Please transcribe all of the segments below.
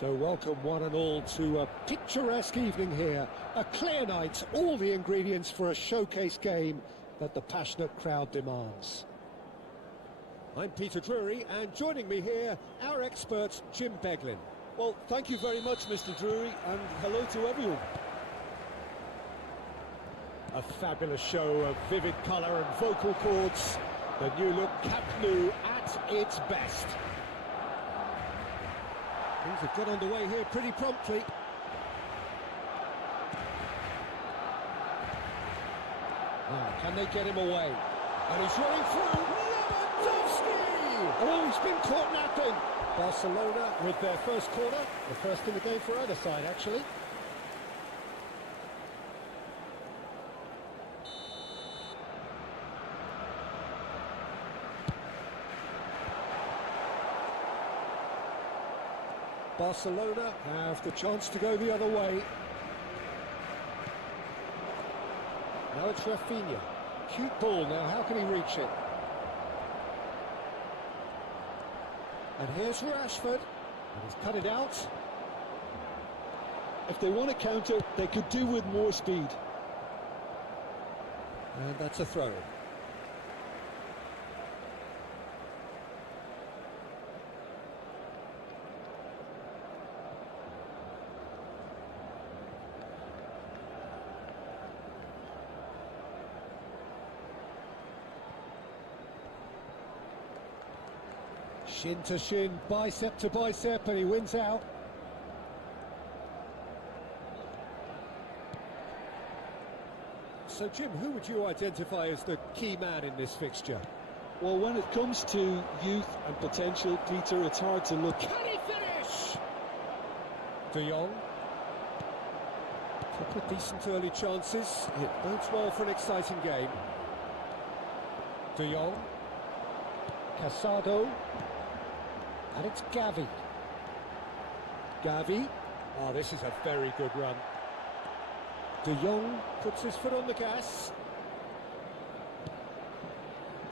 So welcome one and all to a picturesque evening here. A clear night, all the ingredients for a showcase game that the passionate crowd demands. I'm Peter Drury, and joining me here, our expert Jim Beglin. Well, thank you very much, Mr. Drury, and hello to everyone. A fabulous show of vivid colour and vocal cords. The new look Camp Nou at its best. Things have got underway here pretty promptly. Now, can they get him away? And he's running through. Lewandowski! Oh, he's been caught napping. Barcelona with their first corner. The first in the game for either side, actually. Barcelona have the chance to go the other way. Now it's Rafinha. Cute ball now, how can he reach it? And here's Rashford. And he's cut it out. If they want to counter, they could do with more speed. And that's a throw. Shin to shin, bicep to bicep, and he wins out. So, Jim, who would you identify as the key man in this fixture? Well, when it comes to youth and potential, Peter, it's hard to look. Can he finish? De Jong. Couple of decent early chances. It bodes well for an exciting game. De Jong. Casado. And it's Gavi. Gavi. Oh, this is a very good run. De Jong puts his foot on the gas.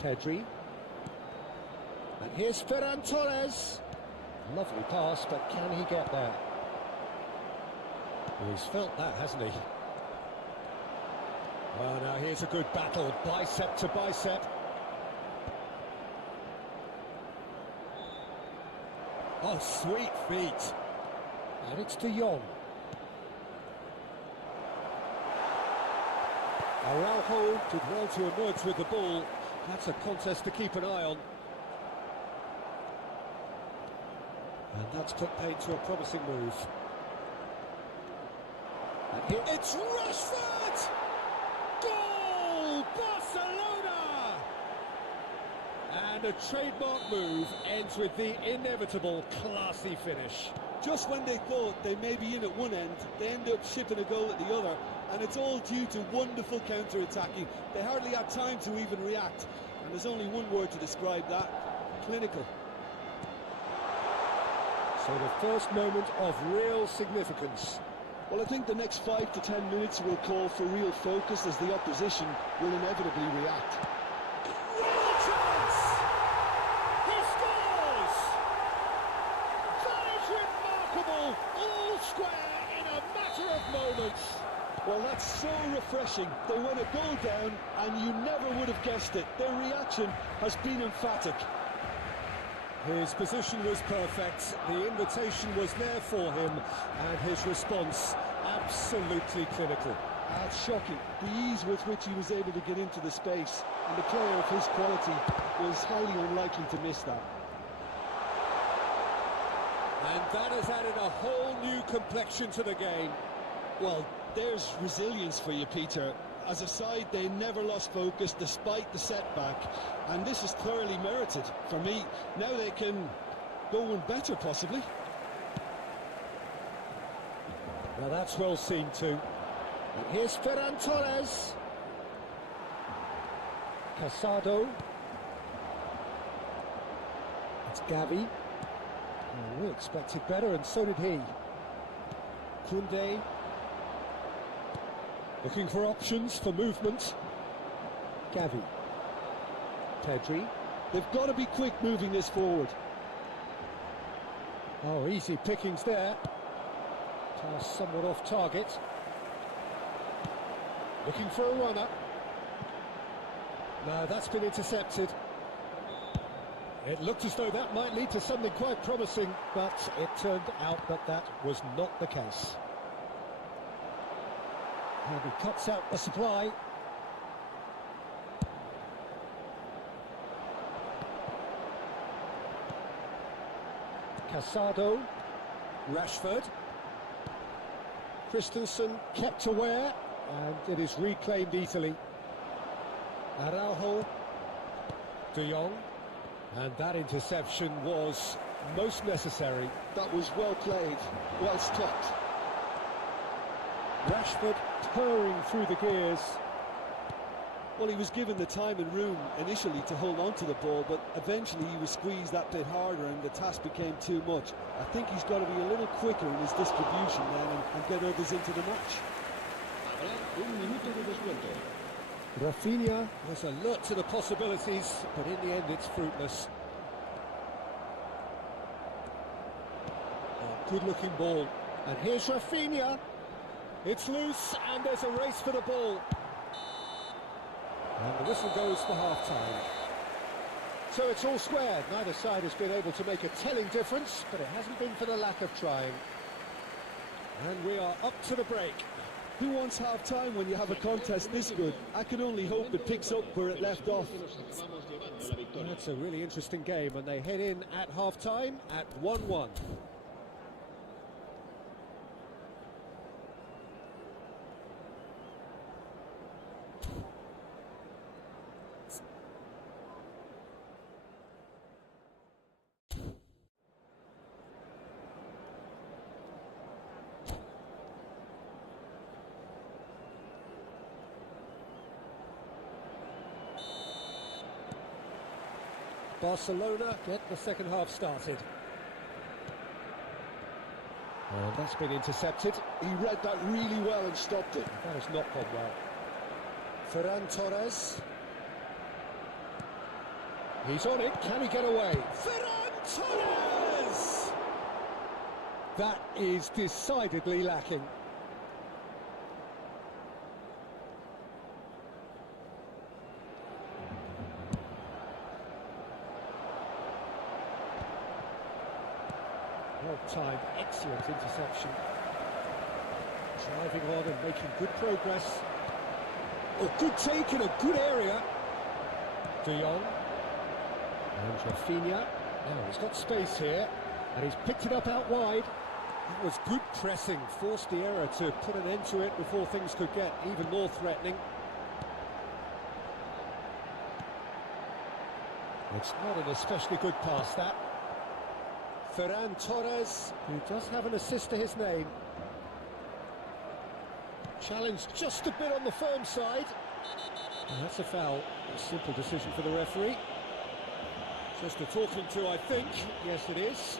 Pedri. And here's Ferran Torres. Lovely pass, but can he get there? Well, he's felt that, hasn't he? Well, now here's a good battle, bicep to bicep. Oh, sweet feet. And it's De Jong. Araujo did well to emerge with the ball. That's a contest to keep an eye on. And that's put paid to a promising move. And here it's Rashford! Goal! Barcelona! And a trademark move ends with the inevitable classy finish. Just when they thought they may be in at one end, they end up shipping a goal at the other, and it's all due to wonderful counter-attacking. They hardly had time to even react, and there's only one word to describe that: clinical. So the first moment of real significance. Well, I think the next 5 to 10 minutes will call for real focus, as the opposition will inevitably react. Real chance! He scores! That is remarkable! All square in a matter of moments. Well, that's so refreshing. They went a goal down, and you never would have guessed it. Their reaction has been emphatic. His position was perfect, the invitation was there for him, and his response absolutely clinical. That's shocking. The ease with which he was able to get into the space, and a player of his quality was highly unlikely to miss that. And that has added a whole new complexion to the game. Well, there's resilience for you, Peter. As a side, they never lost focus despite the setback, and this is thoroughly merited. For me, now they can go one better, possibly. Now that's well seen too. And here's Ferran Torres. Casado. It's Gavi. Oh, we expected better, and so did he. Koundé. Looking for options for movement. Gavi. Pedri. They've got to be quick moving this forward. Oh, easy pickings there. Pass somewhat off target. Looking for a runner. No, that's been intercepted. It looked as though that might lead to something quite promising, but it turned out that that was not the case. And he cuts out the supply. Casado. Rashford. Christensen kept aware, and it is reclaimed easily. Araujo. De Jong. And that interception was most necessary. That was well played, well stopped. Rashford purring through the gears. Well, he was given the time and room initially to hold on to the ball, but eventually he was squeezed that bit harder and the task became too much. I think he's got to be a little quicker in his distribution then and get others into the match. Rafinha was alert to the possibilities, but in the end it's fruitless. Oh, good-looking ball. And here's Rafinha. It's loose, and there's a race for the ball. And the whistle goes for half-time. So it's all square. Neither side has been able to make a telling difference, but it hasn't been for the lack of trying. And we are up to the break. Who wants half-time when you have a contest this good? I can only hope it picks up where it left off. Well, that's a really interesting game, and they head in at half-time at 1-1. Barcelona get the second half started. And that's been intercepted. He read that really well and stopped it. That has not gone well. Ferran Torres. He's on it. Can he get away? Ferran Torres! That is decidedly lacking. Well-timed, excellent interception. Driving on and making good progress. Oh, good take in a good area. De Jong. And Rafinha. Now he's got space here. And he's picked it up out wide. That was good pressing. Forced the error to put an end to it before things could get even more threatening. It's not an especially good pass, that. Ferran Torres, who does have an assist to his name. Challenged just a bit on the firm side. And that's a foul. A simple decision for the referee. Just a talking to, I think. Yes, it is.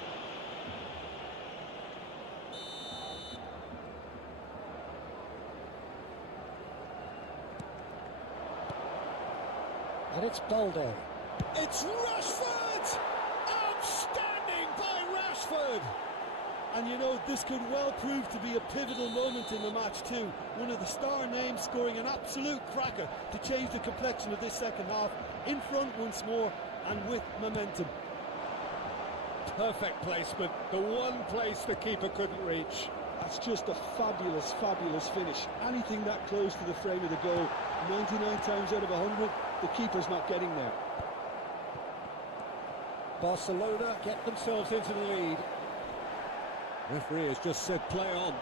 And it's Balde. It's Rashford! Outstanding by Rashford! And you know, this could well prove to be a pivotal moment in the match too. One of the star names scoring an absolute cracker to change the complexion of this second half. In front once more and with momentum. Perfect placement. The one place the keeper couldn't reach. That's just a fabulous, fabulous finish. Anything that close to the frame of the goal, 99 times out of 100, the keeper's not getting there. Barcelona get themselves into the lead. Referee has just said play on.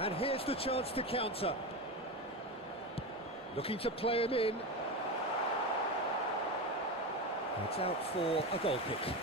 And here's the chance to counter. Looking to play him in. It's out for a goal kick.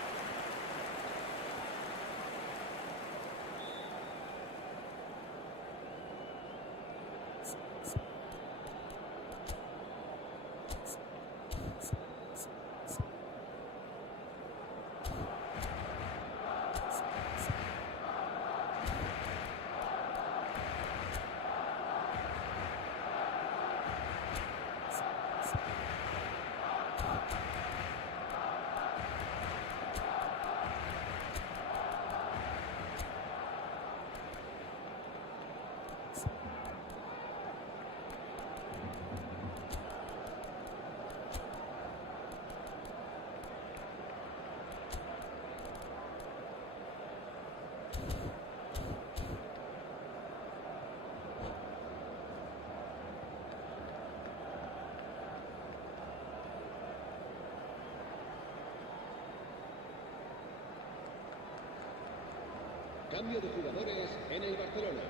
Cambio de jugadores en el Barcelona.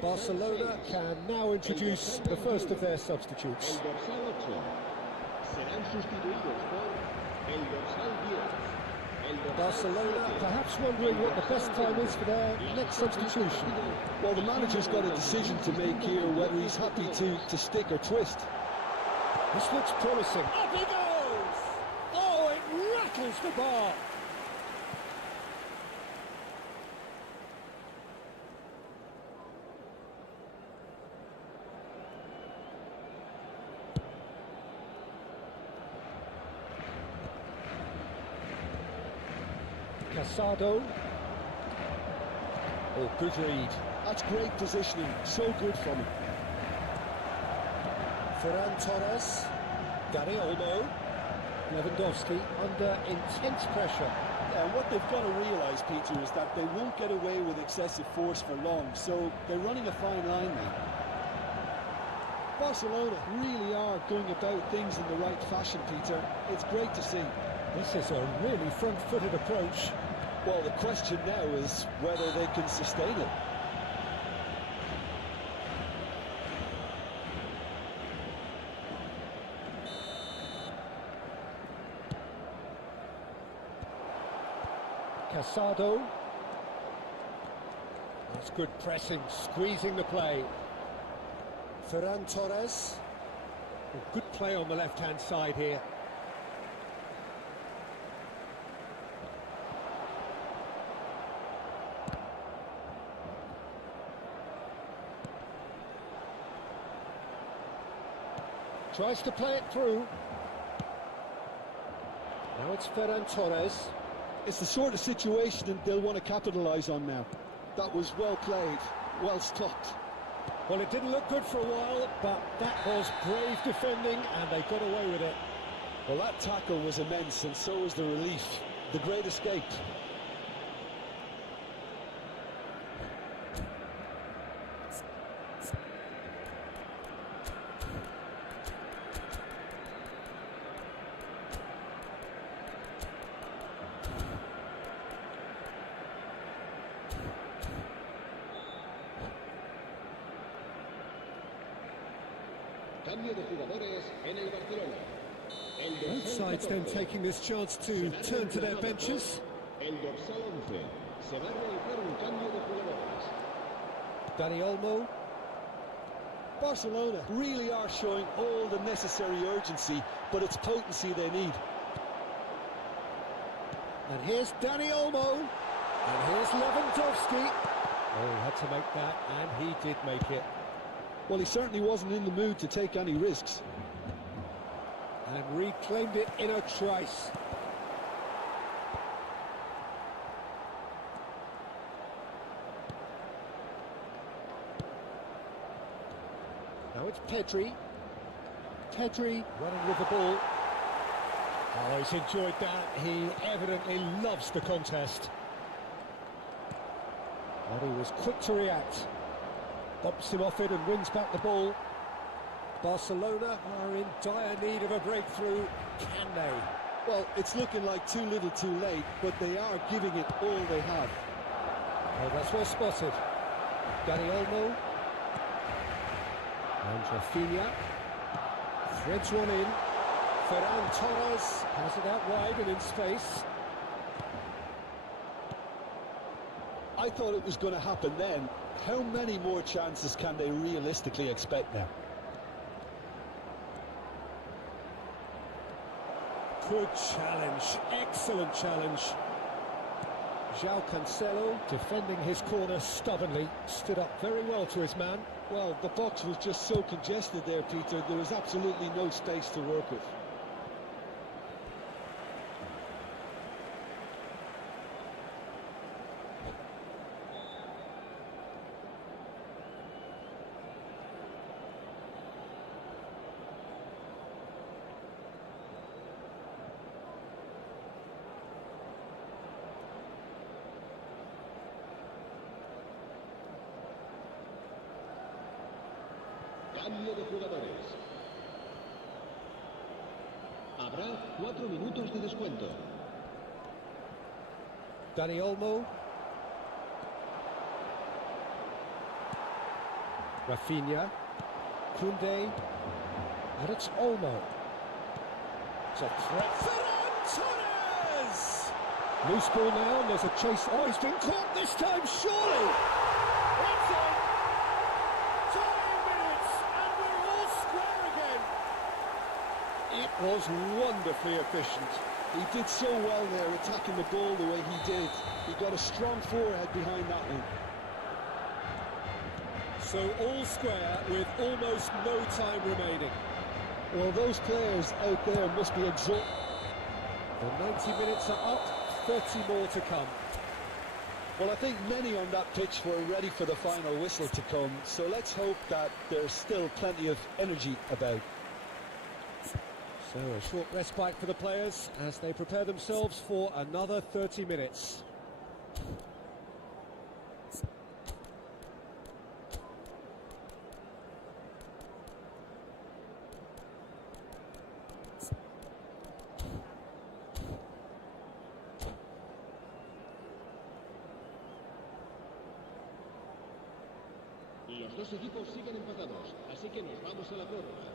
Barcelona can now introduce the first of their substitutes. El dorsal 8 serán sustituidos por el dorsal 10. Barcelona perhaps wondering what the best time is for their next substitution. Well, the manager's got a decision to make here, whether he's happy to stick or twist. This looks promising. Up he goes! Oh, it rattles the bar. Casado. Oh, good read. That's great positioning, so good from him. Ferran Torres. Dani Olmo. Lewandowski under intense pressure. Yeah, and what they've got to realise, Peter, is that they won't get away with excessive force for long, so they're running a fine line now. Barcelona really are going about things in the right fashion, Peter. It's great to see. This is a really front-footed approach. Well, the question now is whether they can sustain it. Casado. That's good pressing, squeezing the play. Ferran Torres. Oh, good play on the left-hand side here. Tries to play it through. Now it's Ferran Torres. It's the sort of situation that they'll want to capitalise on now. That was well played, well stopped. Well, it didn't look good for a while, but that was brave defending, and they got away with it. Well, that tackle was immense, and so was the relief. The great escape. Cambio de jugadores en el Barcelona. Both sides then taking this chance to turn to their benches. El dorsal 11. Se va a realizar un cambio de jugadores. Dani Olmo. Barcelona really are showing all the necessary urgency, but it's potency they need. And here's Dani Olmo. And here's Lewandowski. Oh, he had to make that, and he did make it. Well, he certainly wasn't in the mood to take any risks. And reclaimed it in a trice. Now it's Pedri. Pedri running with the ball. Oh, he's enjoyed that. He evidently loves the contest. And he was quick to react. Bumps him off it and wins back the ball. Barcelona are in dire need of a breakthrough. Can they? Well, it's looking like too little too late, but they are giving it all they have. Oh, that's well spotted. Dani Olmo. And Rafinha. Threads one in. Ferran Torres has it out wide and in space. I thought it was going to happen then. How many more chances can they realistically expect now? Good challenge, excellent challenge. João Cancelo, defending his corner stubbornly, stood up very well to his man. Well, the box was just so congested there, Peter, there was absolutely no space to work with. Cambio de jugadores. Habrá 4 minutos de descuento. Dani Olmo. Rafinha. Koundé. And it's Olmo. It's a threat. Ferran Torres! Loose ball now, and there's a chase. Oh, he's been caught this time, surely! That's it! 20 minutes, and we're all square again. It was wonderfully efficient. He did so well there, attacking the ball the way he did. He got a strong forehead behind that one. So all square with almost no time remaining. Well, those players out there must be exhausted. The 90 minutes are up, 30 more to come. Well, I think many on that pitch were ready for the final whistle to come, so let's hope that there's still plenty of energy about. So a short respite for the players as they prepare themselves for another 30 minutes. Los dos equipos siguen empatados, así que nos vamos a la prórroga.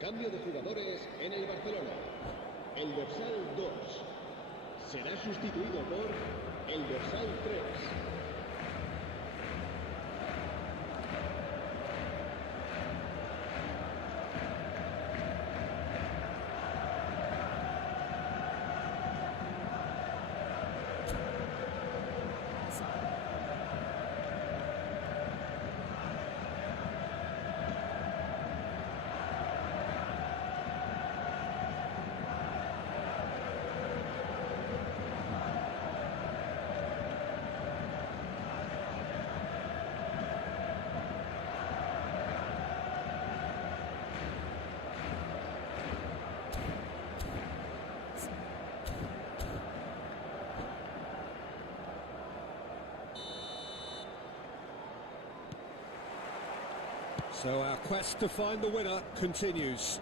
Cambio de jugadores en el Barcelona. El dorsal 2. Será sustituido por el dorsal 3. So our quest to find the winner continues.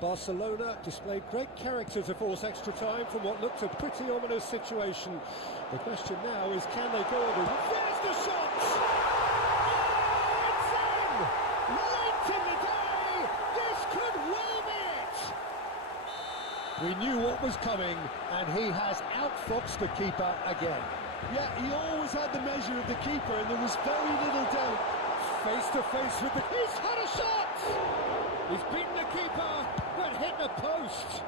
Barcelona displayed great character to force extra time from what looked a pretty ominous situation. The question now is, can they go on? There's the shot! Oh, it's in! Late in the day! This could well be it! We knew what was coming, and he has outfoxed the keeper again. Yeah, he always had the measure of the keeper, and there was very little doubt. Face to face with the... He's had a shot! He's beaten the keeper, but hit the post.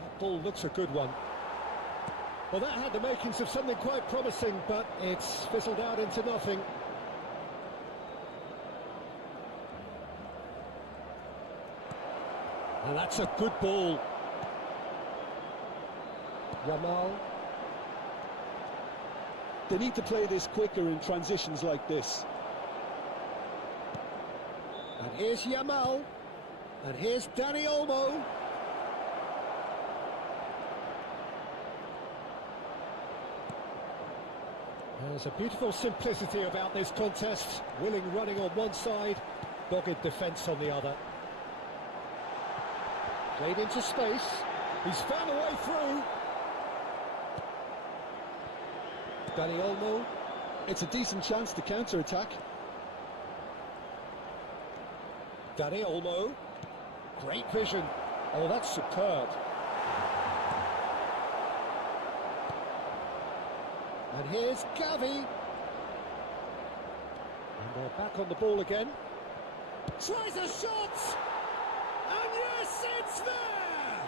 That ball looks a good one. Well, that had the makings of something quite promising, but it's fizzled out into nothing. And that's a good ball. Yamal. They need to play this quicker in transitions like this. And here's Yamal. And here's Dani Olmo. There's a beautiful simplicity about this contest. Willing running on one side, dogged defence on the other. Played into space. He's found a way through. Dani Olmo. It's a decent chance to counter-attack. Dani Olmo. Great vision. Oh, that's superb. And here's Gavi. And they're back on the ball again. Tries a shot! And yes, it's there!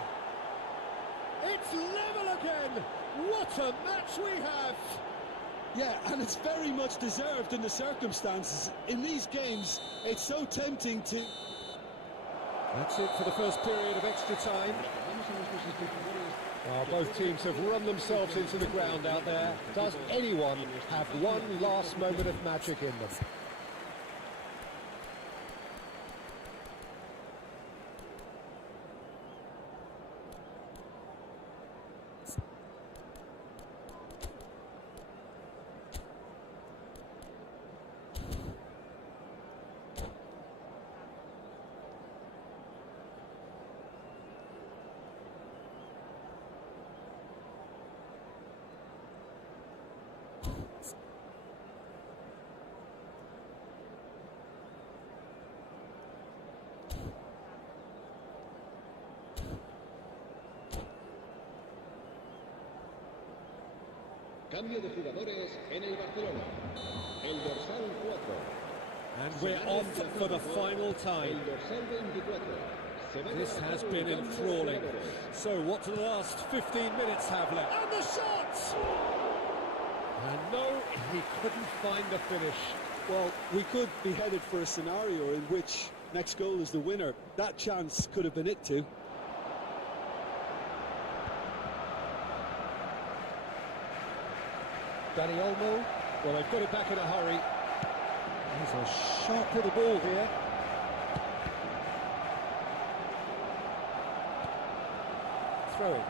It's level again! What a match we have! Yeah, and it's very much deserved in the circumstances. In these games, it's so tempting to... That's it for the first period of extra time. Well, both teams have run themselves into the ground out there. Does anyone have one last moment of magic in them? Cambio de jugadores en el Barcelona. El dorsal 4. And we're off for the final time. El dorsal 24. This has been enthralling. So what do the last 15 minutes have left? And the shot! And no, he couldn't find the finish. Well, we could be headed for a scenario in which next goal is the winner. That chance could have been it too. Dani Olmo. Well, they've got it back in a hurry. There's a sharp little ball here. Throwing.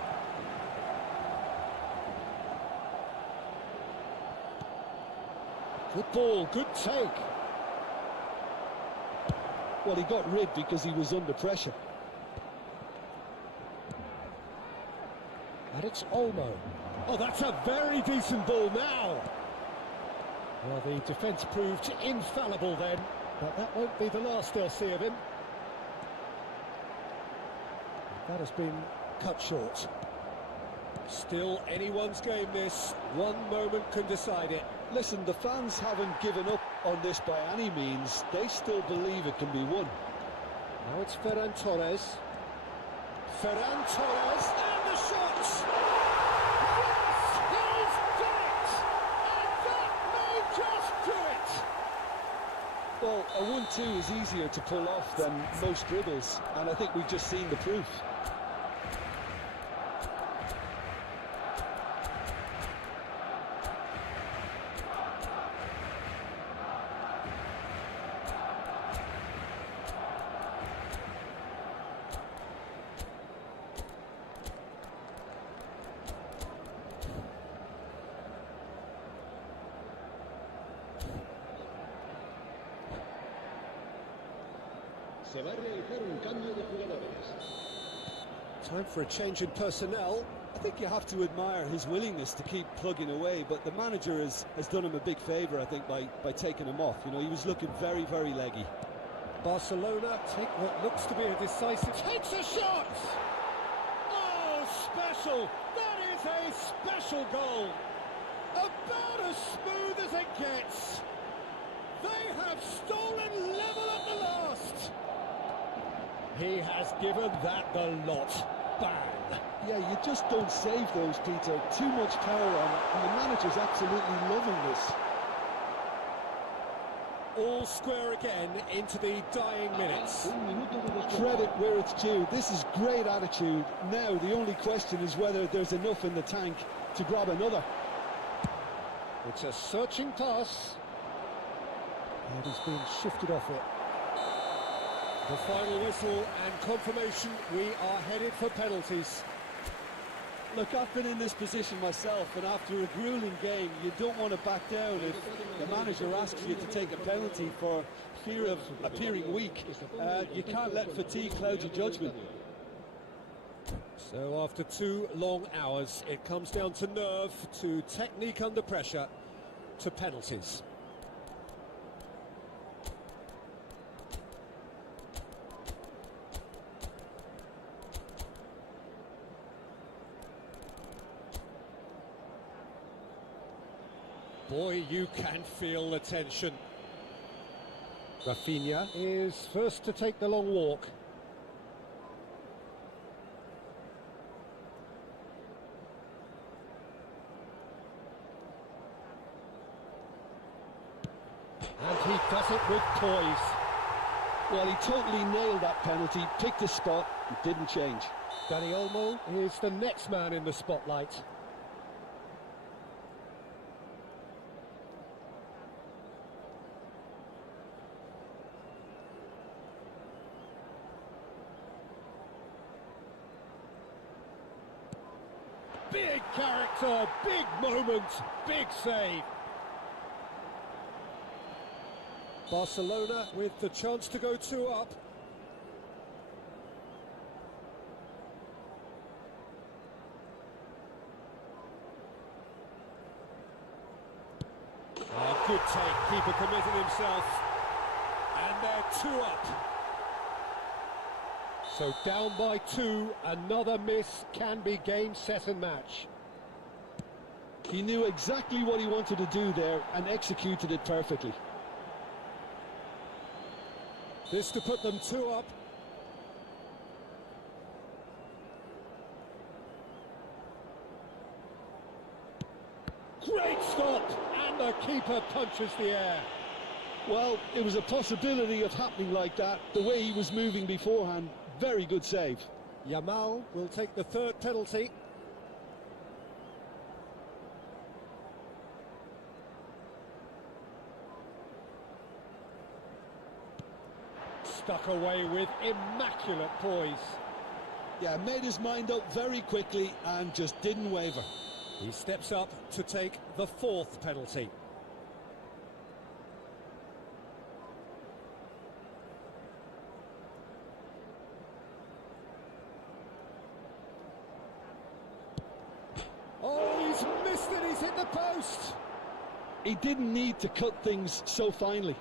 Good ball, good take. Well, he got rid because he was under pressure. And it's Olmo. Oh, that's a very decent ball now. Well, the defence proved infallible then, but that won't be the last they'll see of him. That has been cut short. Still anyone's game this. One moment can decide it. Listen, the fans haven't given up on this by any means. They still believe it can be won. Now it's Ferran Torres. Ferran Torres, and the shots! Yes, he's done it! And that may just do it! Well, a 1-2 is easier to pull off than most dribbles, and I think we've just seen the proof. Se va a realizar un cambio de jugadores. Time for a change in personnel. I think you have to admire his willingness to keep plugging away, but the manager has done him a big favour, I think, by taking him off. You know, he was looking very, very leggy. Barcelona take what looks to be a decisive... Takes a shot! Oh, special! That is a special goal! About as smooth as it gets! They have stolen level at the last! He has given that the lot. Bang! Yeah, you just don't save those, Peter. Too much power on it, and the manager's absolutely loving this. All square again into the dying minutes. Credit where it's due. This is great attitude. Now, the only question is whether there's enough in the tank to grab another. It's a searching pass. And he's been shifted off it. The final whistle and confirmation, we are headed for penalties. Look, I've been in this position myself, and after a grueling game, you don't want to back down if the manager asks you to take a penalty for fear of appearing weak. You can't let fatigue cloud your judgment. So after 2 long hours, it comes down to nerve, to technique under pressure, to penalties. Boy, you can feel the tension. Rafinha is first to take the long walk. And he does it with poise. Well, he totally nailed that penalty, picked his spot, and didn't change. Dani Olmo is the next man in the spotlight. Big character, big moment, big save. Barcelona with the chance to go 2 up. Oh, good take, keeper committed himself. And they're 2 up. So down by 2, another miss can be game, set and match. He knew exactly what he wanted to do there and executed it perfectly. This to put them 2 up. Great stop! And the keeper punches the air. Well, it was a possibility of happening like that, the way he was moving beforehand. Very good save. Yamal will take the 3rd penalty. Stuck away with immaculate poise. Yeah, made his mind up very quickly and just didn't waver. He steps up to take the 4th penalty. Oh, he's missed it, he's hit the post. He didn't need to cut things so finely.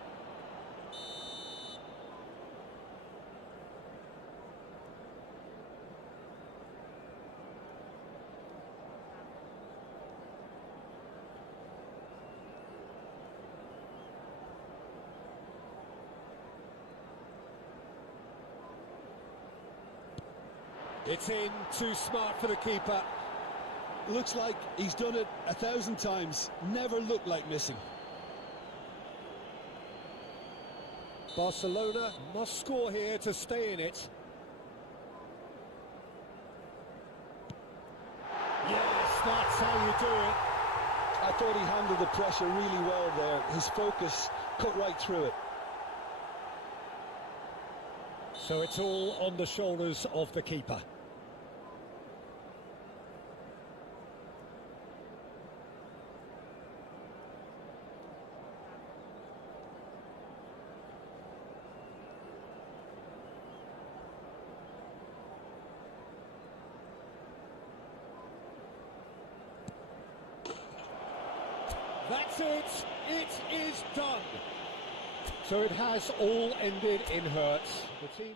It's in, too smart for the keeper. Looks like he's done it 1,000 times. Never looked like missing. Barcelona must score here to stay in it. Yes, that's how you do it. I thought he handled the pressure really well there. His focus cut right through it. So it's all on the shoulders of the keeper. That's it. It is done. So it has all ended in hurts. The team...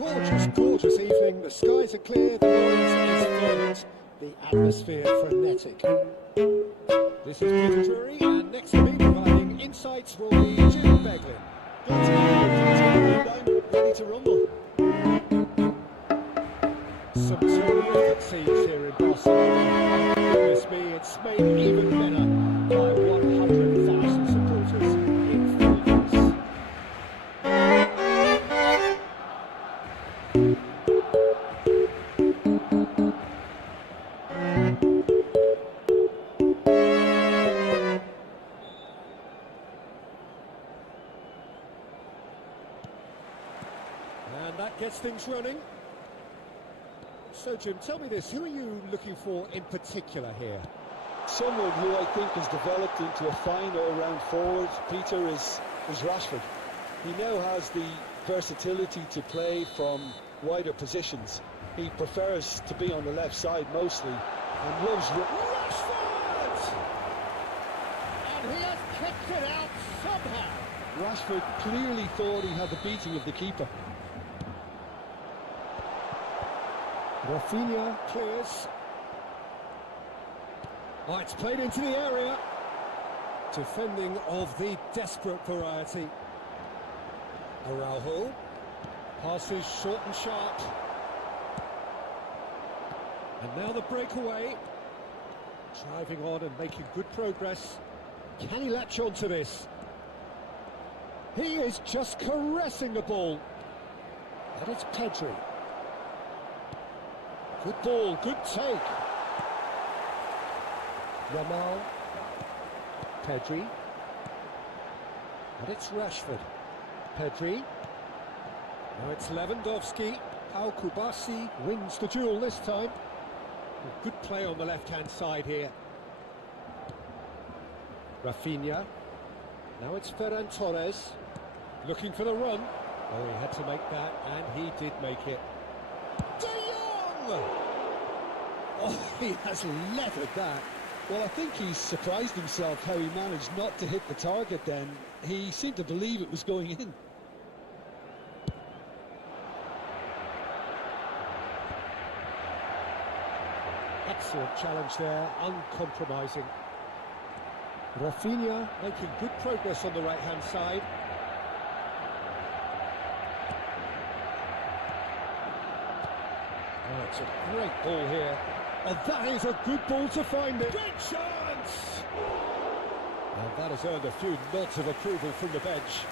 Gorgeous, gorgeous evening. The skies are clear, the noise is fervent, the atmosphere frenetic. This is Peter Drury, and next to me providing insights will be Jim Beglin. Ready to rumble. Some terrific scenes here in Barcelona. Goodness me, it's made even better by 100,000 supporters in full dress. And that gets things running. So, Jim, tell me this, who are you looking for in particular here? Someone who I think has developed into a fine all-round forward, Peter, is Rashford. He now has the versatility to play from wider positions. He prefers to be on the left side mostly and loves... Rashford! And he has kicked it out somehow. Rashford clearly thought he had the beating of the keeper. Rafinha clears. Oh, it's played into the area. Defending of the desperate variety. Araujo. Passes short and sharp. And now the breakaway. Driving on and making good progress. Can he latch on to this? He is just caressing the ball. And it's Pedri. Good ball, good take. Yamal. Pedri. And it's Rashford. Pedri. Now it's Lewandowski. Al Kubasi wins the duel this time. Good play on the left-hand side here. Rafinha. Now it's Ferran Torres. Looking for the run. Oh, he had to make that, and he did make it. Oh, he has levered that. Well, I think he's surprised himself how he managed not to hit the target then. He seemed to believe it was going in. Excellent challenge there, uncompromising. Rafinha making good progress on the right-hand side. Oh, it's a great ball here. Oh, that is a good ball to find it. Great chance! And that has earned a few nods of approval from the bench.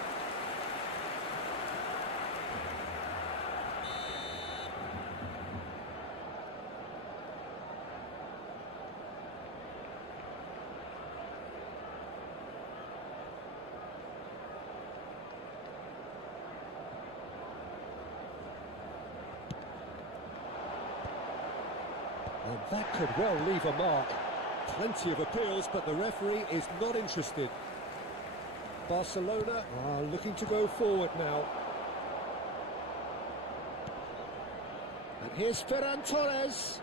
And that could well leave a mark. Plenty of appeals, but the referee is not interested. Barcelona are looking to go forward now. And here's Ferran Torres.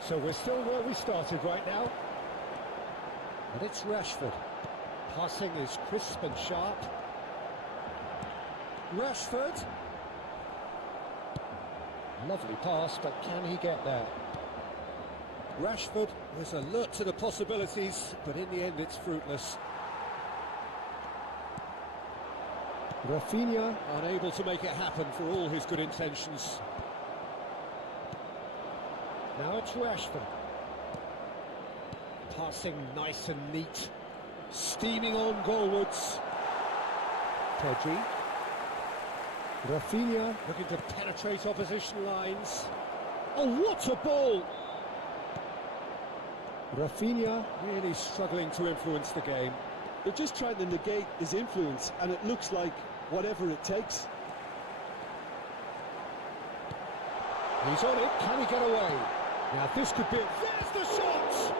So we're still where we started right now. And it's Rashford. Passing is crisp and sharp. Rashford. Lovely pass, but can he get there? Rashford is alert to the possibilities, but in the end it's fruitless. Rafinha unable to make it happen for all his good intentions. Now it's Rashford. Passing nice and neat. Steaming on goalwards. Pedri. Rafinha looking to penetrate opposition lines. Oh, what a ball! Rafinha really struggling to influence the game. They're just trying to negate his influence, and it looks like whatever it takes. He's on it, can he get away? Now this could be it. There's the shot!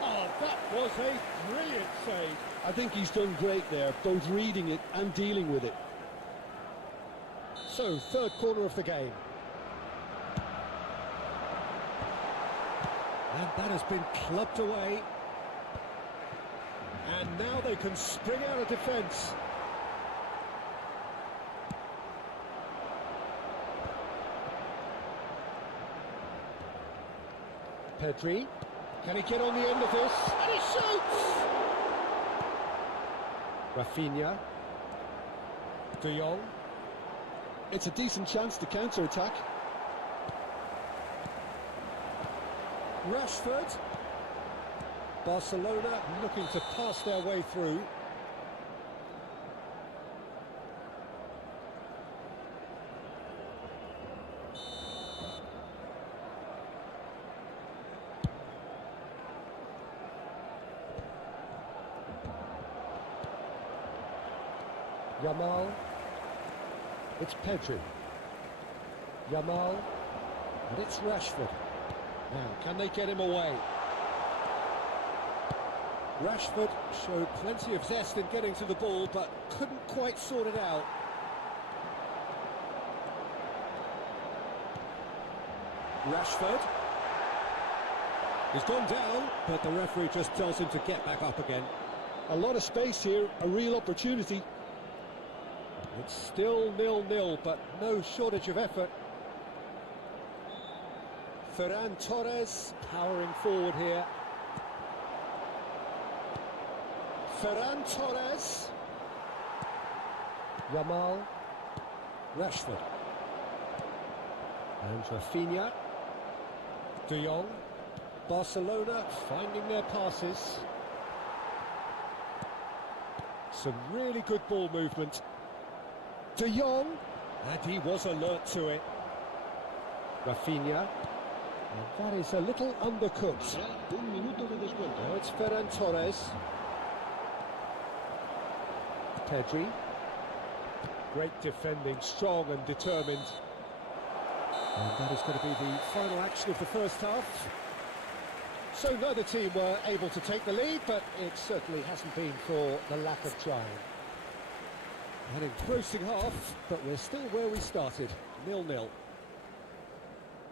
Oh, that was a brilliant save. I think he's done great there, both reading it and dealing with it. So, third corner of the game. And that has been clubbed away. And now they can spring out of defence. Pedri, can he get on the end of this? And he shoots! Rafinha. De Jong. It's a decent chance to counter-attack. Rashford. Barcelona looking to pass their way through. Yamal. It's Pedri. Yamal. And it's Rashford. Now, can they get him away? Rashford showed plenty of zest in getting to the ball, but couldn't quite sort it out. Rashford. He's gone down, but the referee just tells him to get back up again. A lot of space here, a real opportunity. It's still 0-0, but no shortage of effort. Ferran Torres powering forward here. Ferran Torres. Yamal. Rashford. And Rafinha. De Jong. Barcelona finding their passes. Some really good ball movement. De Jong. And he was alert to it. Rafinha. And that is a little undercooked. Now it's Ferran Torres. Pedri. Great defending, strong and determined. And that is going to be the final action of the first half. So neither team were able to take the lead, but it certainly hasn't been for the lack of trying. An engrossing half, but we're still where we started, 0-0.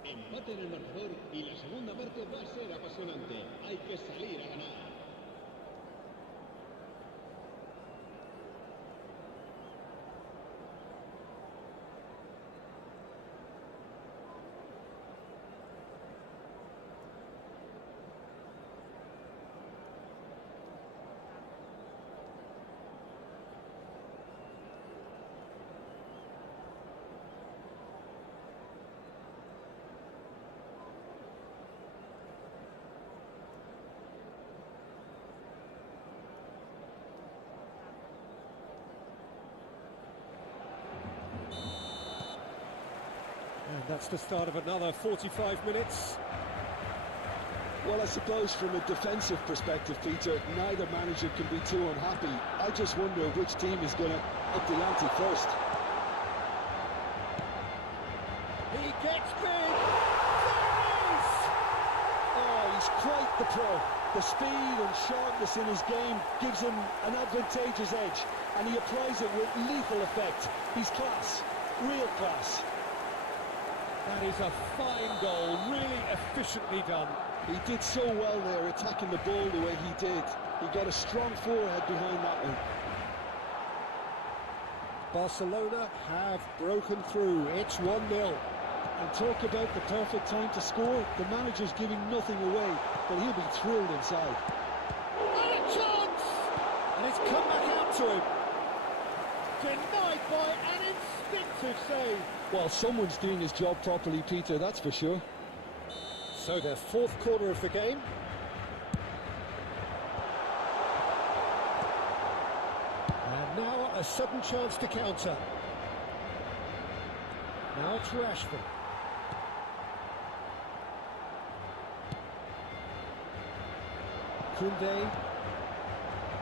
Empate en el marcador y la segunda parte va a ser apasionante. Hay que salir a ganar. And that's the start of another 45 minutes. Well, I suppose from a defensive perspective, Peter, neither manager can be too unhappy. I just wonder which team is going to up the ante first. He gets big! There it is! Oh, he's quite the pro. The speed and sharpness in his game gives him an advantageous edge, and he applies it with lethal effect. He's class, real class. That is a fine goal, really efficiently done. He did so well there, attacking the ball the way he did. He got a strong forehead behind that one. Barcelona have broken through. It's 1-0. And talk about the perfect time to score. The manager's giving nothing away, but he'll be thrilled inside. And a chance! And it's come back out to him. Denied by an instinctive save. Well, someone's doing his job properly, Peter, that's for sure. So their fourth quarter of the game. And now a sudden chance to counter. Now it's Rashford. Koundé.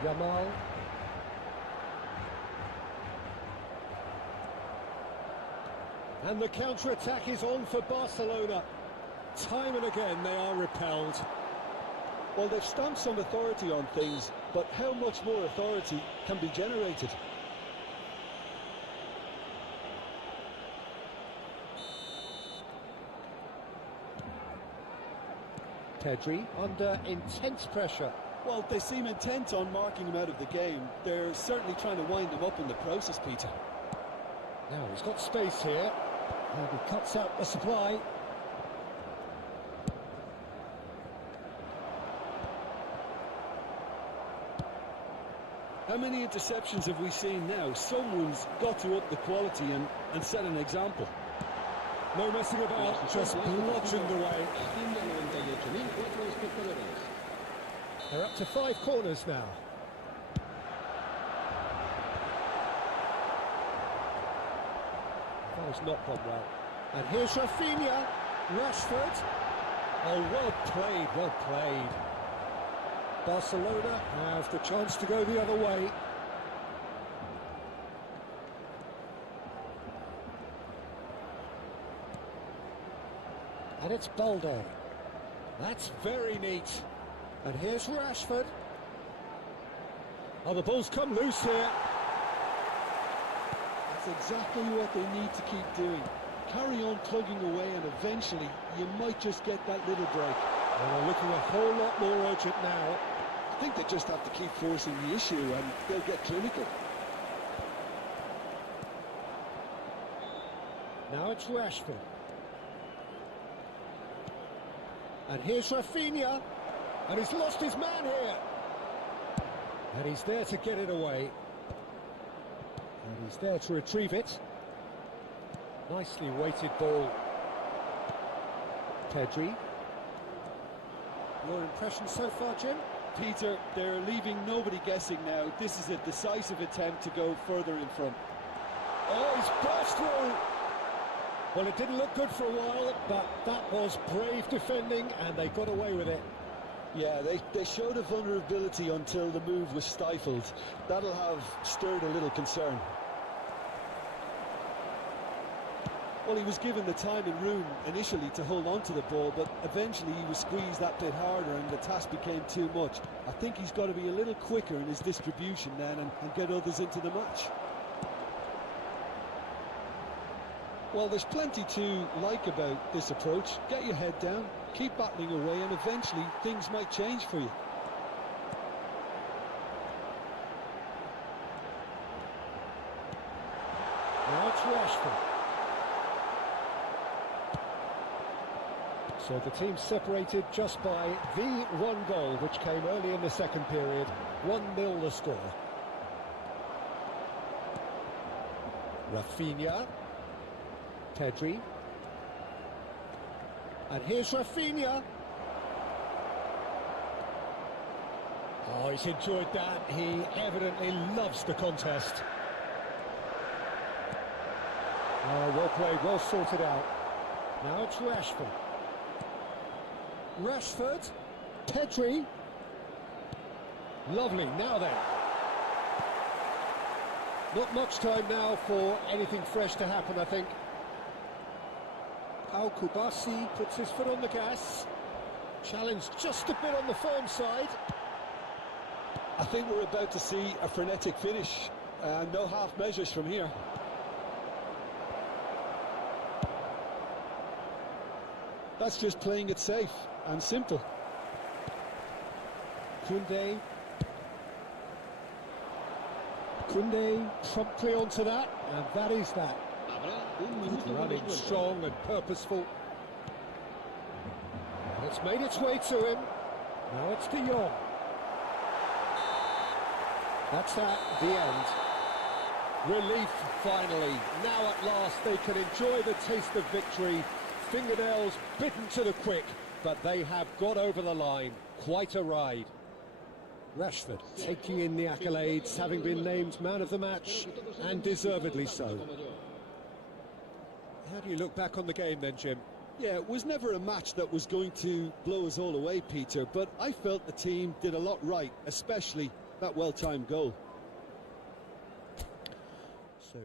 Yamal. And the counter-attack is on for Barcelona. Time and again they are repelled. Well, they've stamped some authority on things, but how much more authority can be generated? Pedri under intense pressure. Well, they seem intent on marking him out of the game. They're certainly trying to wind him up in the process, Peter. Now he's got space here, and he cuts out the supply. How many interceptions have we seen now? Someone's got to up the quality and set an example. No messing about, just bludgeoned away. They're up to 5 corners now. That has not gone well. And here's Rafinha, Rashford. Oh, well played, well played. Barcelona have the chance to go the other way. And it's Balde. That's very neat. And here's Rashford. Oh, the ball's come loose here. That's exactly what they need to keep doing. Carry on plugging away and eventually you might just get that little break. Well, they're looking a whole lot more urgent now. I think they just have to keep forcing the issue and they'll get clinical. Now it's Rashford. And here's Rafinha. And he's lost his man here. And he's there to get it away. And he's there to retrieve it. Nicely weighted ball. Pedri. Your impression so far, Jim? Peter, they're leaving nobody guessing now. This is a decisive attempt to go further in front. Oh, he's burst through. Well, it didn't look good for a while, but that was brave defending, and they got away with it. Yeah, they showed a vulnerability until the move was stifled. That'll have stirred a little concern. Well, he was given the time and room initially to hold on to the ball, but eventually he was squeezed that bit harder and the task became too much. I think he's got to be a little quicker in his distribution then and get others into the match. Well, there's plenty to like about this approach. Get your head down, keep battling away, and eventually things might change for you. Now it's Rashford. So the team separated just by the one goal, which came early in the second period. 1-0 the score. Rafinha. Pedri. And here's Rafinha. Oh, he's enjoyed that. He evidently loves the contest. Oh, well played, well sorted out. Now it's Rashford. Rashford. Pedri. Lovely, now then. Not much time now for anything fresh to happen, I think. Al-Kubasi puts his foot on the gas. Challenged just a bit on the firm side. I think we're about to see a frenetic finish. No half measures from here. That's just playing it safe and simple. Koundé promptly onto that, and that is that. Running strong and purposeful. And it's made its way to him. Now it's De Jong. That's that, the end. Relief, finally. Now at last they can enjoy the taste of victory. Fingernails bitten to the quick, but they have got over the line. Quite a ride. Rashford taking in the accolades, having been named man of the match, and deservedly so. How do you look back on the game then, Jim? Yeah, it was never a match that was going to blow us all away, Peter, but I felt the team did a lot right, especially that well-timed goal. So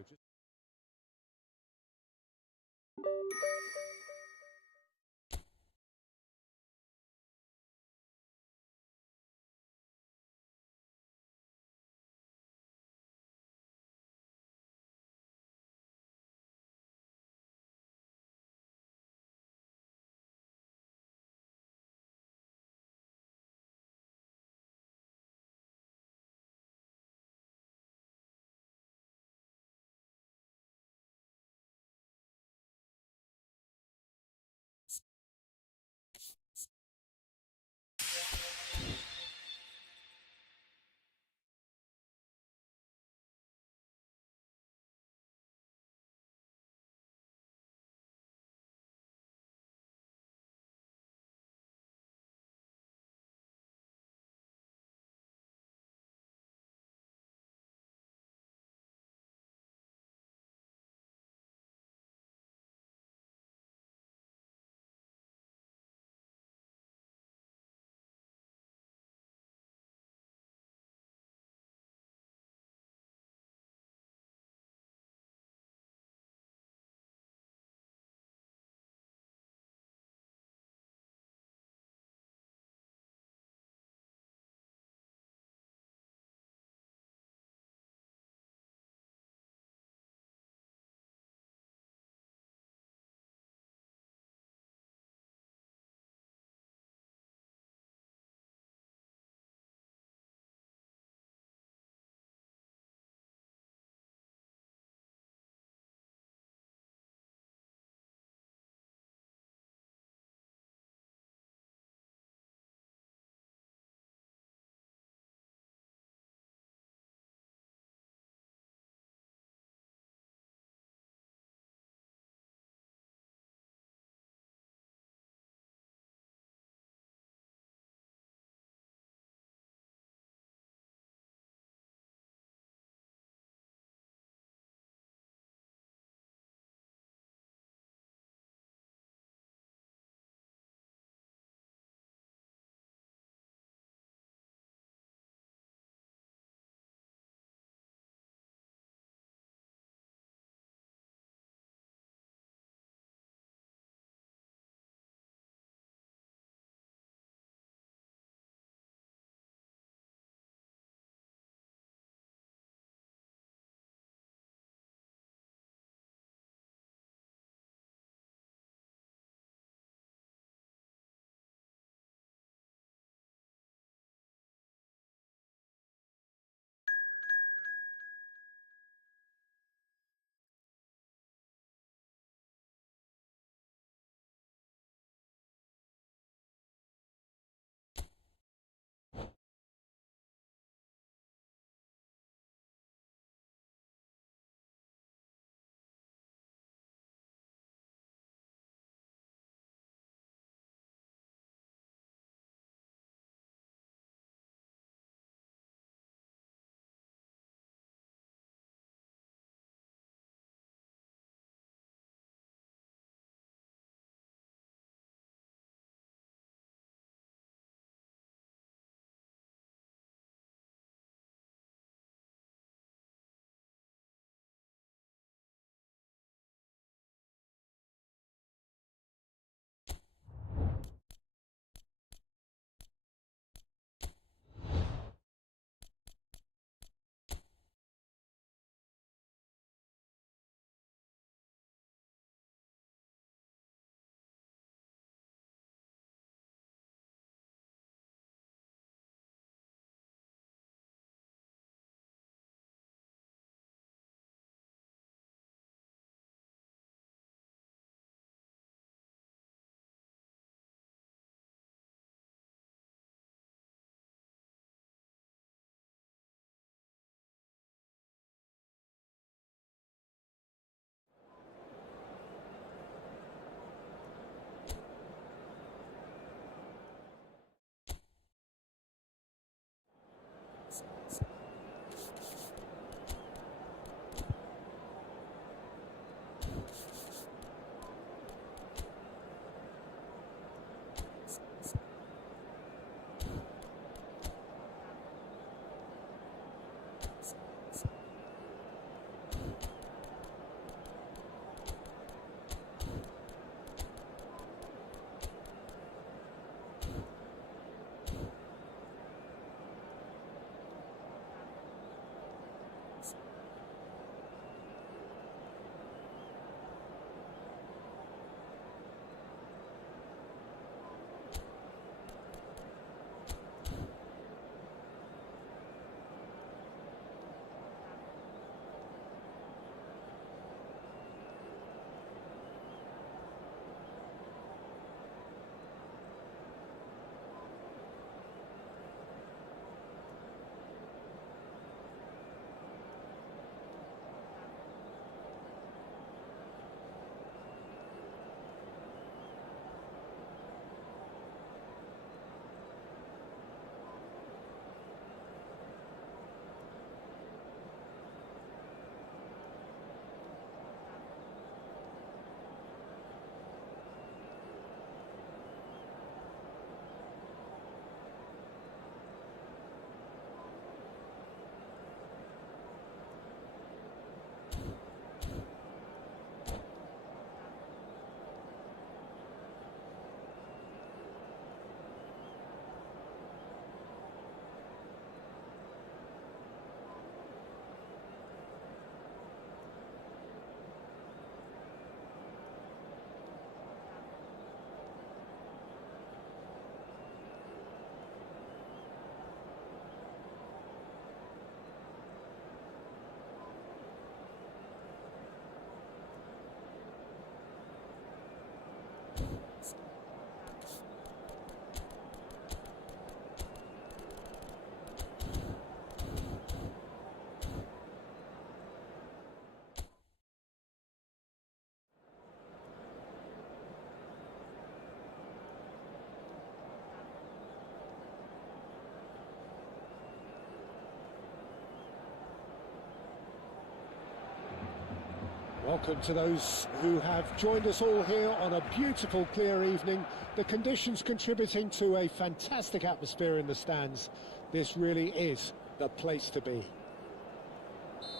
Welcome to those who have joined us all here on a beautiful, clear evening. The conditions contributing to a fantastic atmosphere in the stands. This really is the place to be.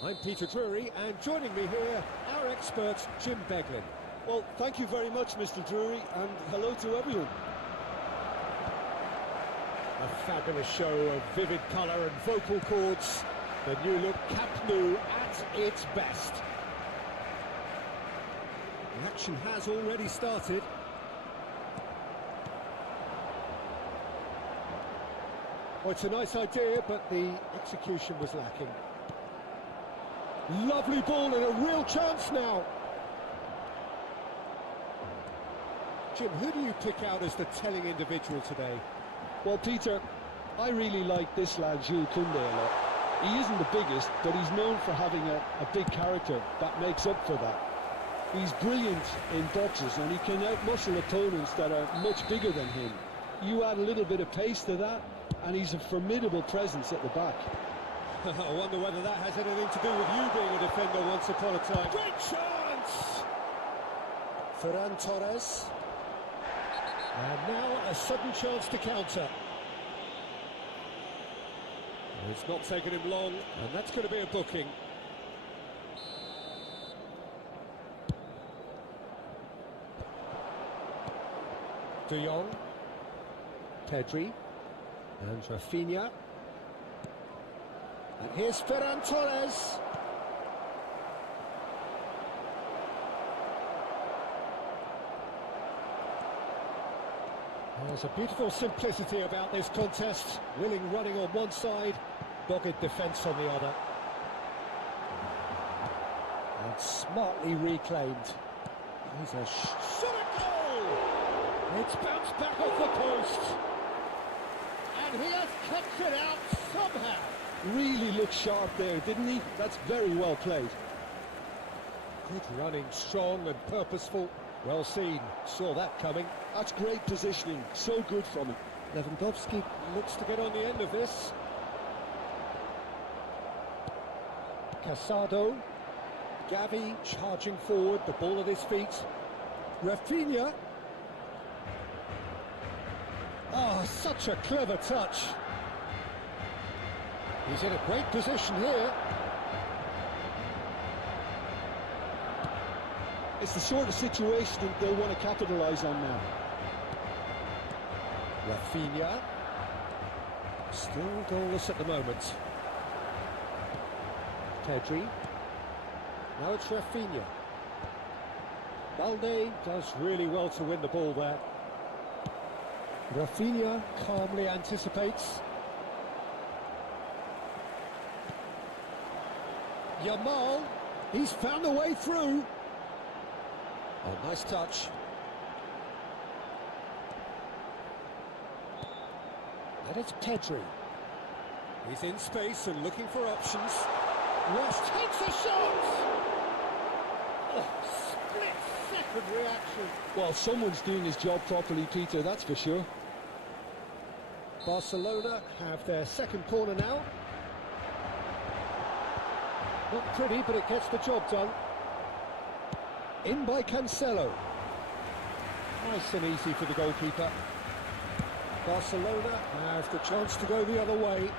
I'm Peter Drury, and joining me here, our expert, Jim Beglin. Well, thank you very much, Mr. Drury, and hello to everyone. A fabulous show of vivid colour and vocal cords. The new look Camp Nou at its best. The action has already started. Well, it's a nice idea, but the execution was lacking. Lovely ball and a real chance now. Jim, who do you pick out as the telling individual today? Well, Peter, I really like this lad, Jules Koundé, a lot. He isn't the biggest, but he's known for having a big character that makes up for that. He's brilliant in boxes, and he can outmuscle opponents that are much bigger than him. You add a little bit of pace to that, and he's a formidable presence at the back. I wonder whether that has anything to do with you being a defender once upon a time. Great chance! Ferran Torres. And now a sudden chance to counter. It's not taken him long, and that's going to be a booking. De Jong, Pedri, and Rafinha. And here's Ferran Torres. There's a beautiful simplicity about this contest. Willing running on one side, dogged defence on the other. And smartly reclaimed. Here's a shot at goal! It's bounced back off the post. And he has kept it out somehow. Really looked sharp there, didn't he? That's very well played. Good running, strong and purposeful. Well seen, saw that coming. That's great positioning, so good from him. Lewandowski looks to get on the end of this. Casado. Gavi charging forward, the ball at his feet. Rafinha. Oh, such a clever touch. He's in a great position here. It's the sort of situation that they'll want to capitalise on now. Rafinha. Still goalless at the moment. Pedri. Now it's Rafinha. Balde does really well to win the ball there. Rafinha calmly anticipates. Yamal, he's found a way through. Oh, nice touch. And it's Pedri. He's in space and looking for options. West takes a shot! Oh, split-second reaction. Well, someone's doing his job properly, Peter, that's for sure. Barcelona have their second corner now. Not pretty, but it gets the job done. In by Cancelo. Nice and easy for the goalkeeper. Barcelona have the chance to go the other way.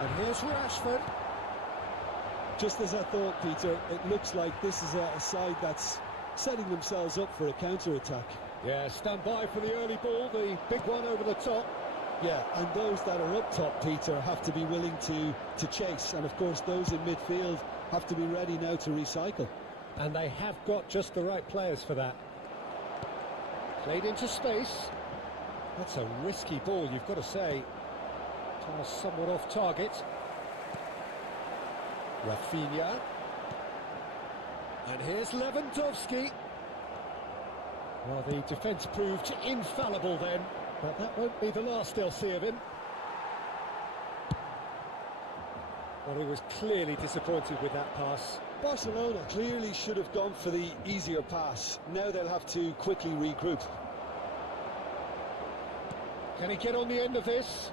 And here's Rashford. Just as I thought, Peter, it looks like this is a side that's setting themselves up for a counter-attack. Yeah, stand by for the early ball, the big one over the top. Yeah, and those that are up top, Peter, have to be willing to chase. And, of course, those in midfield have to be ready now to recycle. And they have got just the right players for that. Played into space. That's a risky ball, you've got to say. Pass somewhat off target. Rafinha. And here's Lewandowski. Well, the defence proved infallible then, but that won't be the last they'll see of him. Well, he was clearly disappointed with that pass. Barcelona clearly should have gone for the easier pass. Now they'll have to quickly regroup. Can he get on the end of this?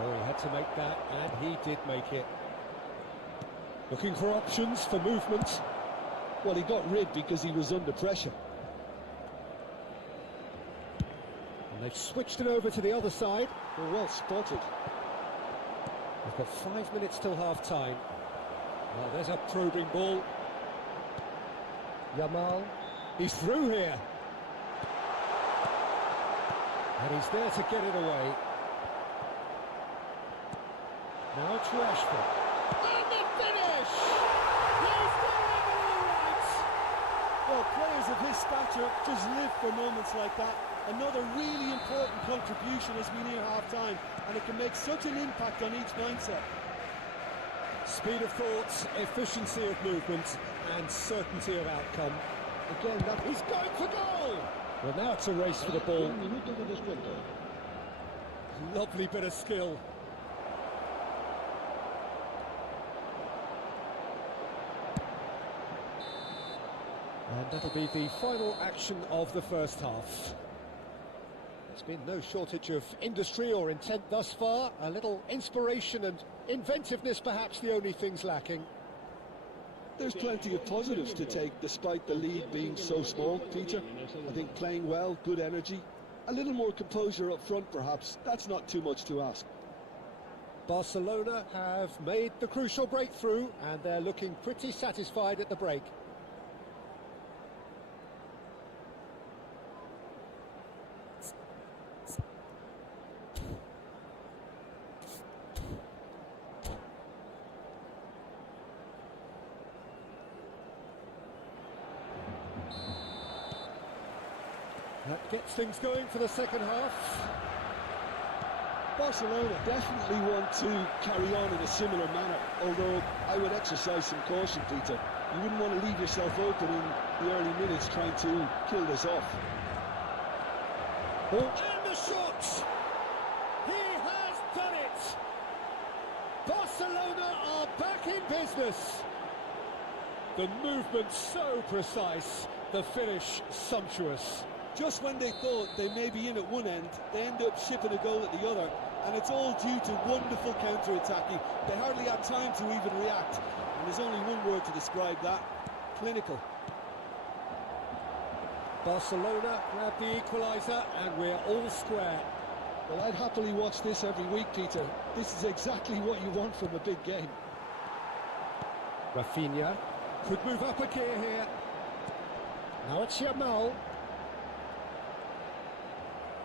Oh, he had to make that, and he did make it. Looking for options for movement. Well, he got rid because he was under pressure. And they've switched it over to the other side. Well spotted. We've got 5 minutes till half-time. Well, there's a probing ball. Yamal. He's through here. And he's there to get it away. Now it's Rashford. And the finish! He's got it all right! Well, players of his stature just live for moments like that. Another really important contribution as we near half-time, and it can make such an impact on each mindset. Speed of thoughts, efficiency of movement, and certainty of outcome. Again, he's going for goal! Well, now it's a race for the ball. Lovely bit of skill. And that'll be the final action of the first half. There's been no shortage of industry or intent thus far. A little inspiration and inventiveness, perhaps the only things lacking. There's plenty of positives to take despite the lead being so small, Peter. I think playing well, good energy, a little more composure up front perhaps. That's not too much to ask. Barcelona have made the crucial breakthrough and they're looking pretty satisfied at the break. That gets things going for the second half. Barcelona definitely want to carry on in a similar manner, although I would exercise some caution, Peter. You wouldn't want to leave yourself open in the early minutes trying to kill this off. Oh, and the shot! He has done it! Barcelona are back in business! The movement so precise, the finish sumptuous. Just when they thought they may be in at one end, they end up shipping a goal at the other, and it's all due to wonderful counter-attacking. They hardly had time to even react, and there's only one word to describe that: clinical. Barcelona grab the equaliser, and we're all square. Well, I'd happily watch this every week, Peter. This is exactly what you want from a big game. Rafinha could move up a gear here. Now it's Yamal.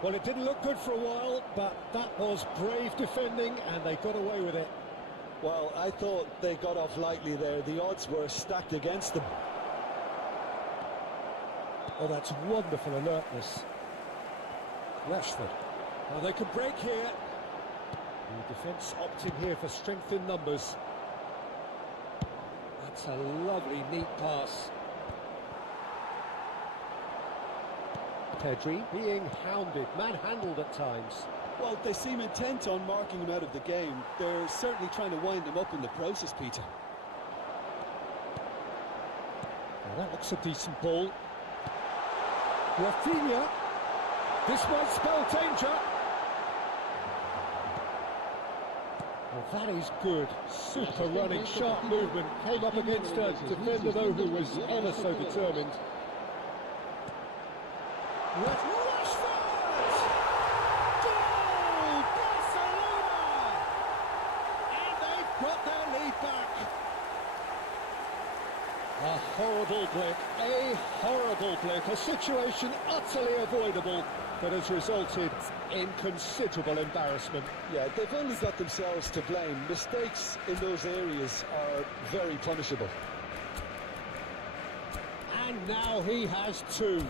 Well, it didn't look good for a while, but that was brave defending, and they got away with it. Well, I thought they got off lightly there. The odds were stacked against them. Oh, that's wonderful alertness. Rashford. Now they could break here. The defence opting here for strength in numbers. That's a lovely, neat pass. Pedri being hounded, manhandled at times. Well, they seem intent on marking him out of the game. They're certainly trying to wind him up in the process, Peter. Well, that looks a decent ball. Rafinha. This might spell danger. Well, that is good. Super running, sharp movement. Came up against a defender, though, who was ever so determined. Rashford! Goal! Barcelona! And they've got their lead back. A horrible blip, a situation utterly avoidable that has resulted in considerable embarrassment. Yeah, they've only got themselves to blame. Mistakes in those areas are very punishable. And now he has two.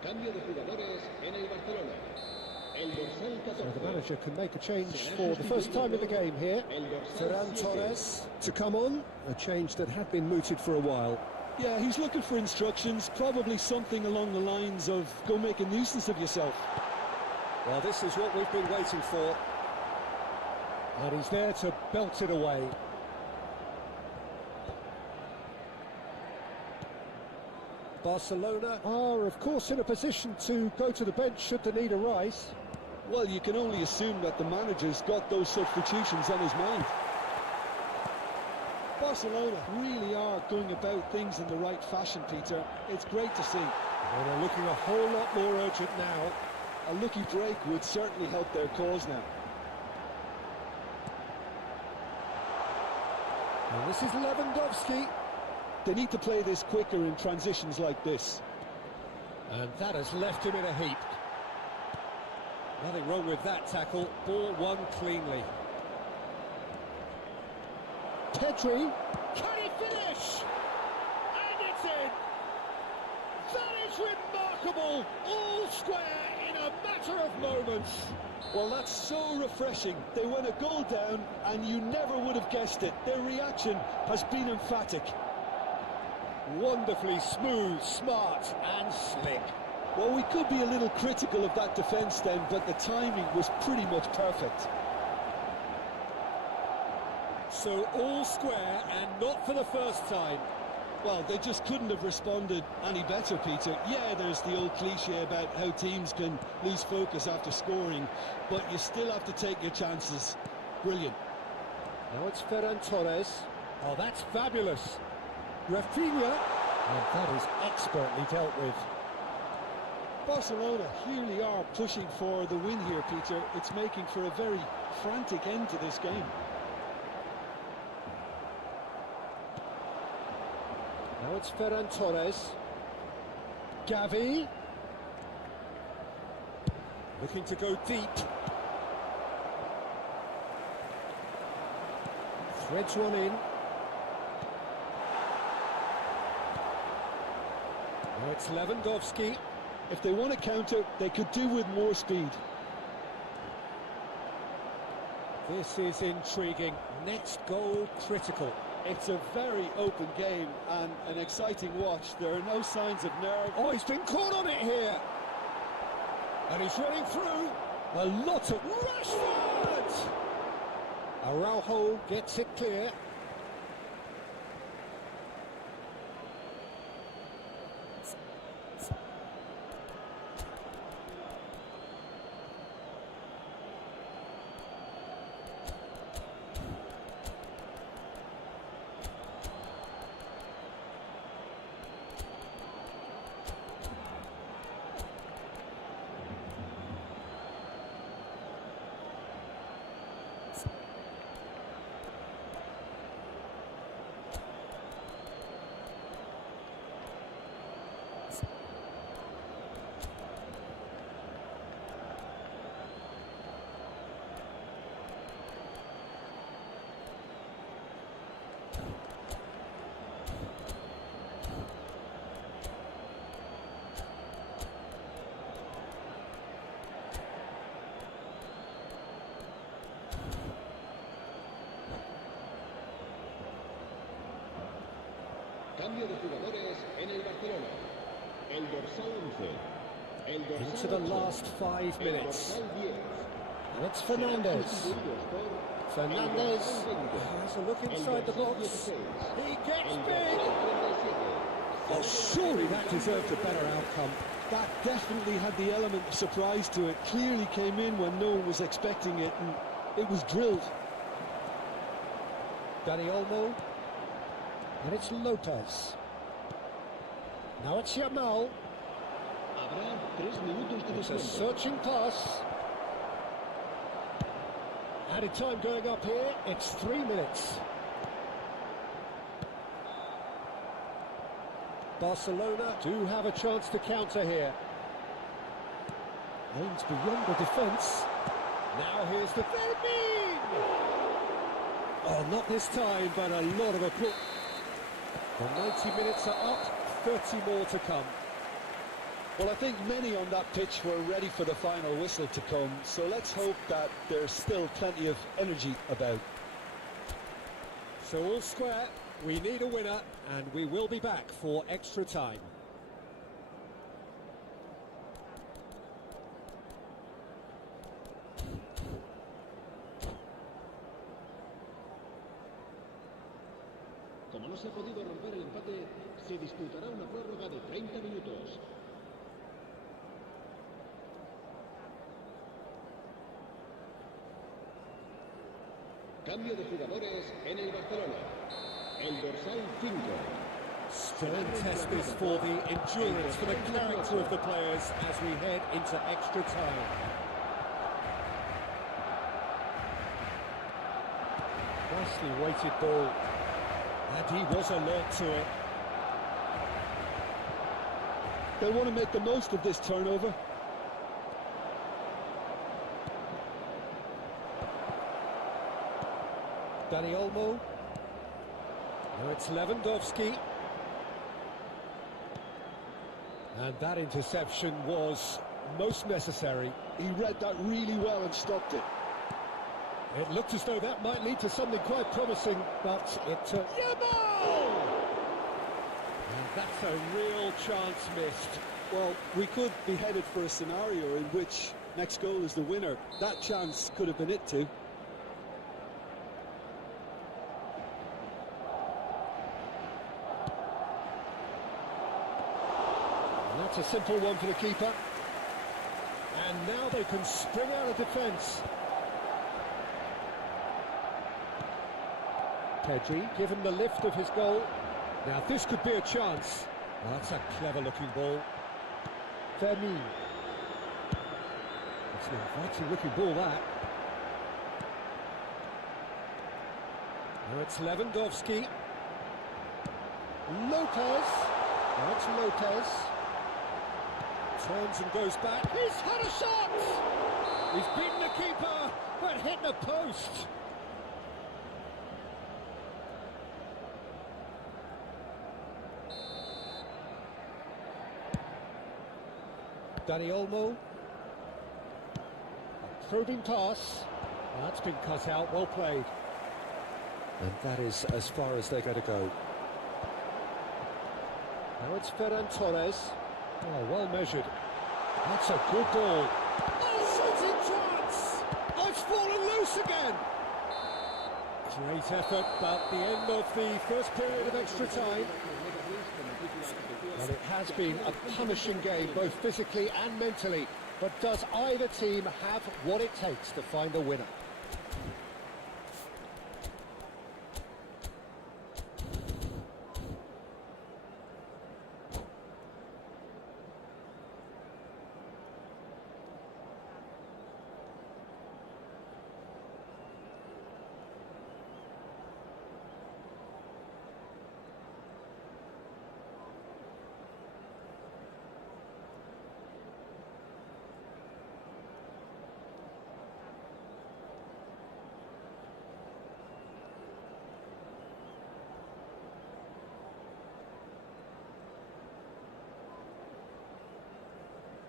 Cambio de jugadores en el Barcelona. El dorsal 14. So the manager can make a change for the first time in the game here. Ferran Torres to come on, a change that had been mooted for a while. Yeah, he's looking for instructions, probably something along the lines of go make a nuisance of yourself. Well, this is what we've been waiting for. And he's there to belt it away. Barcelona are, of course, in a position to go to the bench should the need arise. Well, you can only assume that the manager's got those substitutions on his mind. Barcelona really are going about things in the right fashion, Peter. It's great to see. Well, they're looking a whole lot more urgent now. A lucky break would certainly help their cause now. And this is Lewandowski. They need to play this quicker in transitions like this. And that has left him in a heap. Nothing wrong with that tackle. Ball won cleanly. Pedri. Can he finish? And it's in! That is remarkable! All square in a matter of moments. Well, that's so refreshing. They went a goal down and you never would have guessed it. Their reaction has been emphatic. Wonderfully smooth, smart and slick. Well, we could be a little critical of that defence then, but the timing was pretty much perfect. So all square and not for the first time. Well, they just couldn't have responded any better, Peter. Yeah, there's the old cliche about how teams can lose focus after scoring, but you still have to take your chances. Brilliant. Now it's Ferran Torres. Oh, that's fabulous. Rafinha. And that is expertly dealt with. Barcelona really are pushing for the win here, Peter. It's making for a very frantic end to this game. Now it's Ferran Torres. Gavi. Looking to go deep. Threads one in. Now it's Lewandowski. If they want to counter, they could do with more speed. This is intriguing. Next goal critical. It's a very open game and an exciting watch. There are no signs of nerve. Oh, he's been caught on it here. And he's running through. A lot of Rashford! Araujo gets it clear. Cambio de jugadores en el Barcelona. El dorsal 11. El dorsal Into the 8. last 5 minutes. El dorsal 10. And it's Fernandez. Sustituidos por Fernandez el dorsal 20. has a look inside the El dorsal box. 16. He gets El big. dorsal 37. Oh, surely that deserved a better outcome. That definitely had the element of surprise to it. Clearly came in when no one was expecting it, and it was drilled. Dani Olmo. And it's Lopez. Now it's Yamal. Habrá 3 minutos de It's a descuento. searching pass. Added time going up here. It's 3 minutes. Barcelona do have a chance to counter here. Aims beyond the defence. Now here's the Fermin. Oh, not this time, but a lot of applause. The 90 minutes are up, 30 more to come. Well, I think many on that pitch were ready for the final whistle to come, so let's hope that there's still plenty of energy about. So all square, we need a winner, and we will be back for extra time. Se disputará una prórroga de 30 minutos. Cambio de jugadores en el Barcelona. El dorsal 5. Stern test this for the endurance, for the character of the players as we head into extra time. Nicely weighted ball, and he was alert to it. They want to make the most of this turnover. Dani Olmo. Now it's Lewandowski. And that interception was most necessary. He read that really well and stopped it. It looked as though that might lead to something quite promising, but it took... And that's a real chance missed. Well, we could be headed for a scenario in which next goal is the winner. That chance could have been it too. And that's a simple one for the keeper. And now they can spring out of defence. Pedri given the lift of his goal. Now this could be a chance. Oh, that's a clever looking ball. Fermin. It's an inviting looking ball, that. Now it's Lewandowski. Lopez. Now it's Lopez. Turns and goes back. He's had a shot! He's beaten the keeper, but hit the post. Dani Olmo. A probing pass. That's been cut out, well played. And that is as far as they're going to go. Now it's Ferran Torres. Oh, well measured. That's a good ball. Oh, shooting chance! Oh, it's fallen loose again! Great effort, but the end of the first period of extra time. And it has been a punishing game, both physically and mentally. But does either team have what it takes to find a winner?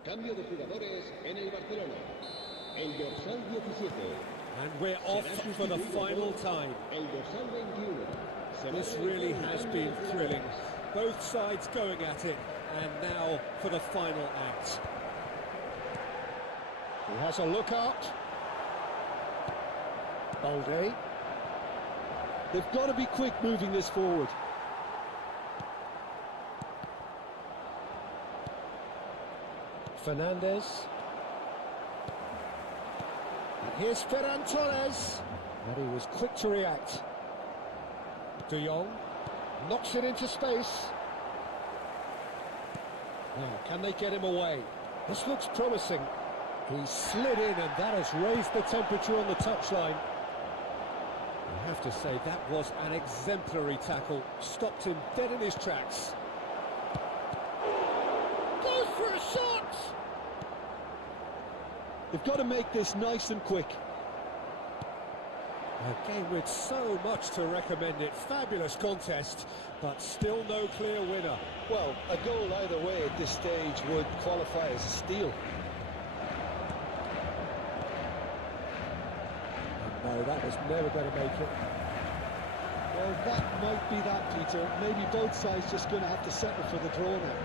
Cambio de jugadores en el Barcelona. El dorsal 17. And we're off for the final time. El dorsal 21. This really has been thrilling. Both sides going at it. And now for the final act. He has a look out. Balde. They've got to be quick moving this forward. Fernandez. And here's Ferran Torres. And he was quick to react. De Jong knocks it into space. Now, can they get him away? This looks promising. He slid in and that has raised the temperature on the touchline. I have to say, that was an exemplary tackle. Stopped him dead in his tracks. Goes for a shot! They've got to make this nice and quick. A game with so much to recommend it. Fabulous contest, but still no clear winner. Well, a goal either way at this stage would qualify as a steal. No, that was never going to make it. Well, that might be that, Peter. Maybe both sides just going to have to settle for the draw now.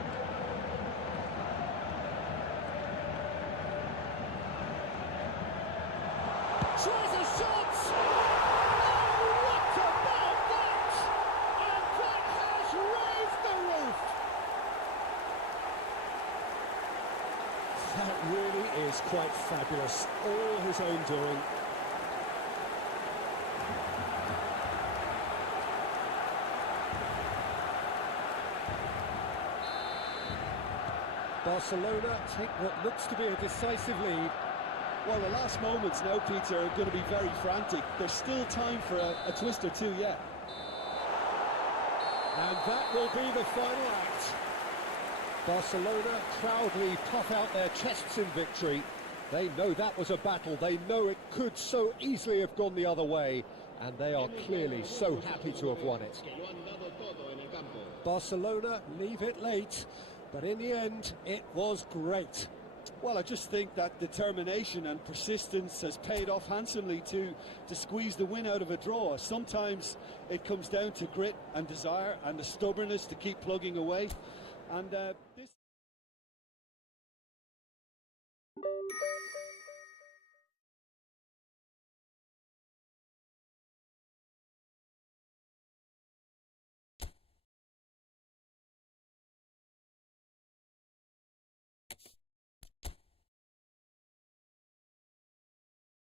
Tries a shot! Oh, what about that? And that has raised the roof! really is quite fabulous. All his own doing. Barcelona take what looks to be a decisive lead. Well, the last moments now, Peter, are going to be very frantic. There's still time for a twist or two yet. And that will be the final act. Barcelona proudly puff out their chests in victory. They know that was a battle. They know it could so easily have gone the other way. And they are clearly so happy to have won it. Barcelona leave it late, but in the end, it was great. Well, I just think that determination and persistence has paid off handsomely to squeeze the win out of a draw. Sometimes it comes down to grit and desire and the stubbornness to keep plugging away. And